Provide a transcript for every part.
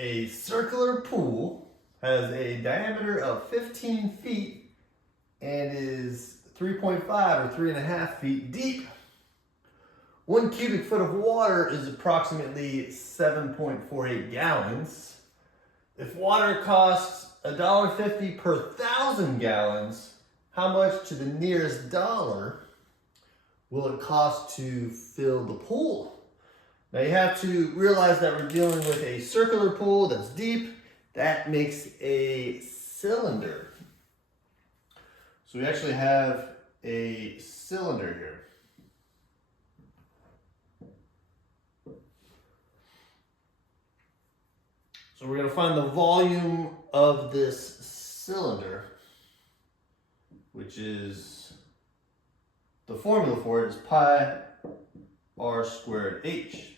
A circular pool has a diameter of 15 feet and is 3.5 or 3.5 feet deep. 1 cubic foot of water is approximately 7.48 gallons. If water costs $1.50 per 1,000 gallons, how much to the nearest dollar will it cost to fill the pool? Now you have to realize that we're dealing with a circular pool that's deep. That makes a cylinder. So we actually have a cylinder here. So we're going to find the volume of this cylinder, which is, the formula for it is pi r squared h.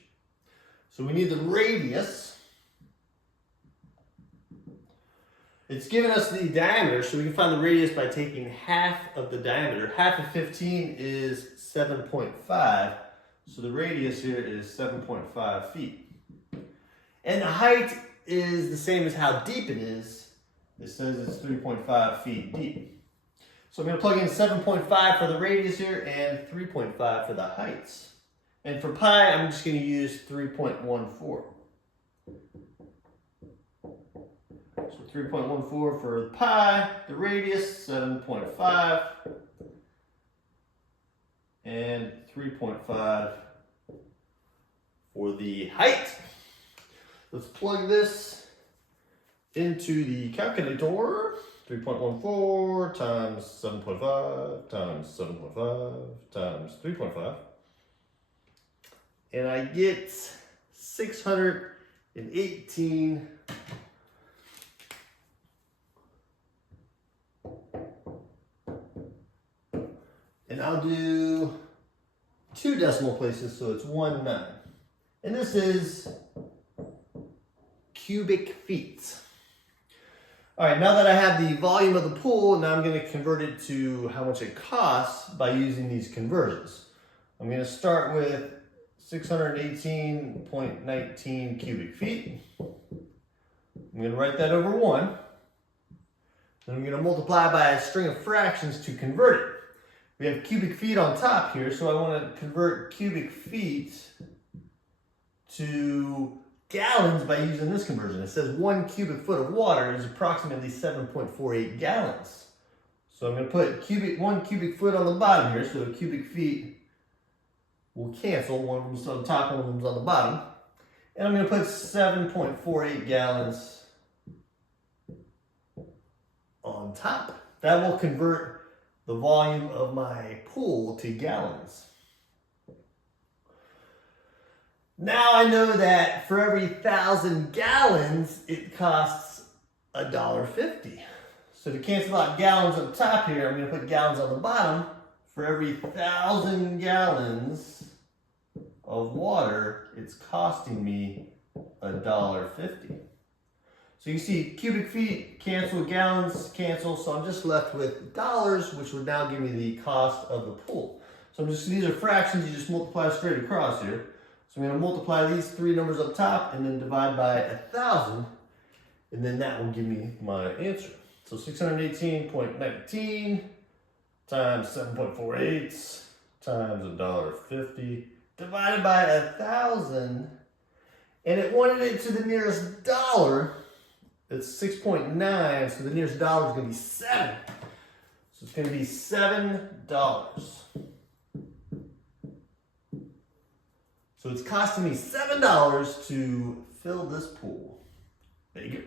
So we need the radius. It's given us the diameter, so we can find the radius by taking half of the diameter. Half of 15 is 7.5, so the radius here is 7.5 feet. And the height is the same as how deep it is. It says it's 3.5 feet deep. So I'm going to plug in 7.5 for the radius here and 3.5 for the heights. And for pi, I'm just going to use 3.14. So 3.14 for pi, the radius, 7.5, and 3.5 for the height. Let's plug this into the calculator. 3.14 times 7.5 times 7.5 times 3.5. And I get 618 . And I'll do 2 decimal places, so it's 19. And this is cubic feet. All right, now that I have the volume of the pool, now I'm going to convert it to how much it costs by using these conversions. I'm going to start with 618.19 cubic feet. I'm going to write that over 1. Then I'm going to multiply by a string of fractions to convert it. We have cubic feet on top here, so I want to convert cubic feet to gallons by using this conversion. It says 1 cubic foot of water is approximately 7.48 gallons. So I'm going to put 1 cubic foot on the bottom here, so cubic feet will cancel. One of them's on the top, one of them's on the bottom. And I'm going to put 7.48 gallons on top. That will convert the volume of my pool to gallons. Now I know that for every 1,000 gallons, it costs $1.50. So to cancel out gallons up top here, I'm going to put gallons on the bottom. For every 1,000 gallons of water, it's costing me $1.50. So you see cubic feet cancel, gallons cancel, so I'm just left with dollars, which would now give me the cost of the pool. So these are fractions, you just multiply straight across here. So I'm going to multiply these 3 numbers up top and then divide by 1,000, and then that will give me my answer. So 618.19 times 7.48 times $1.50 divided by 1,000, and it wanted it to the nearest dollar. It's 6.9, so the nearest dollar is going to be 7. So it's going to be $7. So it's costing me $7 to fill this pool. There you go.